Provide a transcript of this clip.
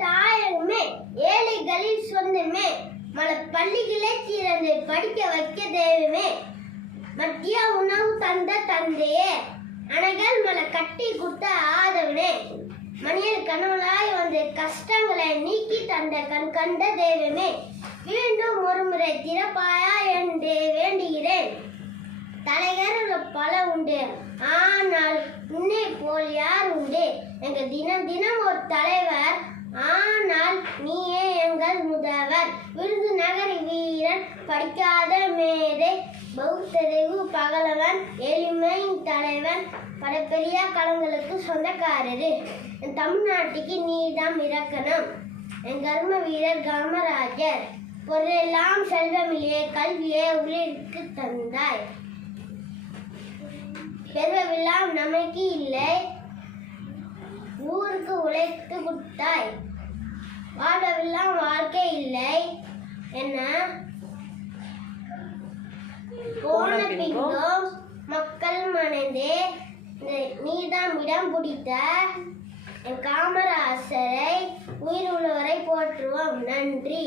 தாயகமே, ஏழைகளின் சொந்தமே, பள்ளிகளை திறந்து படிக்க வைக்க தெய்வமே, மத்திய உணவு தந்த தந்தையே, அணைகள் கட்டி கொடுத்த ஆதவனே, மனிதர் கனவுளாய் வந்து கஷ்டங்களை நீக்கி தந்த கண் கண்ட தெய்வமே, மீண்டும் ஒரு முறை திறப்பாயா என்று வேண்டுகிறேன். தலைவர் பல உண்டு, ஆனால் உன்னை போல் யார் உண்டு? எங்க தினம் தினம் ஒரு தலைவர், ஆனால் நீயே எங்கள் முதல்வர். விருதுநகர் வீரன், படிக்காத மேதை, பௌத்தறிவு பகலவன், எளிமையின் தலைவன், படப்பெரிய களங்களுக்கு சொந்தக்காரரு. என் தமிழ்நாட்டுக்கு நீதான் இறக்கணும். என் கர்ம வீரர் காமராஜர், பொருளெல்லாம் செல்வமில்லையே, கல்வியே உலகிற்கு தந்தாய். செல்வமெல்லாம் நமக்கு இல்லை, ஊருக்கு உழைத்து கொடுத்தாய். வாழ்வெல்லாம் வாழ்க்கை இல்லை என்ன போன பின்னும் மக்கள் மனதே நீதான் இடம் பிடித்த என் காமராசரை உயிர் உள்ளவரை போற்றுவோம். நன்றி.